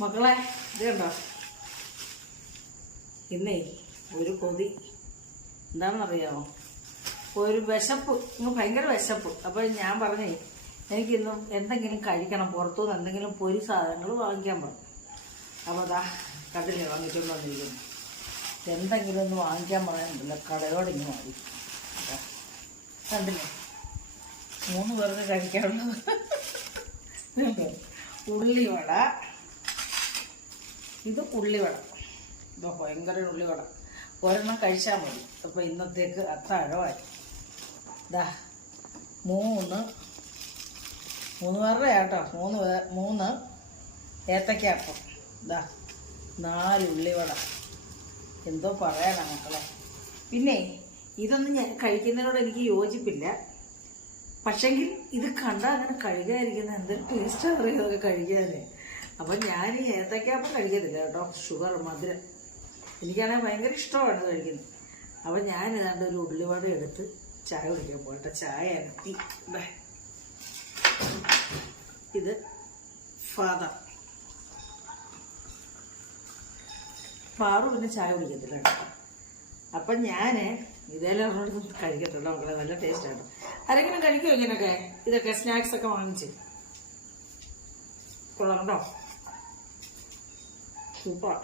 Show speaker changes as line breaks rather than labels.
മക്കളെ ഇത് കണ്ടോ? ഇന്നേ ഒരു കൊതി. എന്താണെന്നറിയാമോ ഒരു വിശപ്പ് ഇങ്ങ് ഭയങ്കര വിശപ്പ്. അപ്പോൾ ഞാൻ പറഞ്ഞേ എനിക്കിന്നും എന്തെങ്കിലും കഴിക്കണം പുറത്തുനിന്ന് എന്തെങ്കിലും പൊരി സാധനങ്ങൾ വാങ്ങിക്കാൻ പറഞ്ഞു. അപ്പോൾ അതാ കടലിൽ വാങ്ങിച്ചുകൊണ്ട് വന്നിരിക്കുന്നു. എന്തെങ്കിലും ഒന്ന് വാങ്ങിക്കാൻ പറയാനുണ്ടല്ലോ. കടയോട് ഇങ്ങനെ മതി കണ്ടില്ലേ? മൂന്ന് പേർക്ക് കഴിക്കാനുള്ളത്. ഉള്ളിവട ഇത് ഉള്ളിവട ഇപ്പോൾ ഭയങ്കര ഉള്ളിവട ഒരെണ്ണം കഴിച്ചാൽ മതി. അപ്പോൾ ഇന്നത്തേക്ക് അത്താഴമായി ഇതാ മൂന്ന്. മൂന്ന് പേരുടെ കേട്ടോ. മൂന്ന് പേർ മൂന്ന് ഏത്തക്കാപ്പം. ഇതാ നാല് ഉള്ളിവട എന്തോ പറയാനാ മക്കളെ. പിന്നെ ഇതൊന്നും ഞാൻ കഴിക്കുന്നതിനോട് എനിക്ക് യോജിപ്പില്ല. പക്ഷെങ്കിൽ ഇത് കണ്ടാൽ അങ്ങനെ കഴുകാതിരിക്കുന്ന എന്തൊരു ടേസ്റ്റ് അറിയാം? അതൊക്കെ കഴിക്കാന് അപ്പം ഞാൻ ഈ ഏത്തക്കാപ്പം കഴിക്കത്തില്ല കേട്ടോ. ഷുഗർ മധുരം. എനിക്കാണെങ്കിൽ ഭയങ്കര ഇഷ്ടമാണ് കഴിക്കുന്നത്. അപ്പം ഞാൻ ഏതാണ്ട് ഒരു ഉള്ളിവട എടുത്ത് ചായ കുടിക്കാൻ പോകട്ടെ ചായ ദേ. ഇത് ഫാദർ. പാറു പിന്നെ ചായ കുടിക്കത്തില്ല അപ്പം ഞാൻ ഇതെല്ലാം അവരോട് കഴിക്കത്തുള്ളൂ. മക്കളെ നല്ല ടേസ്റ്റാണ് ആരെങ്കിലും കഴിക്കുമോ ഇങ്ങനെയൊക്കെ ഇതൊക്കെ സ്നാക്സ് ഒക്കെ വാങ്ങിച്ച്. കൊള്ളാം കേട്ടോ. 土法。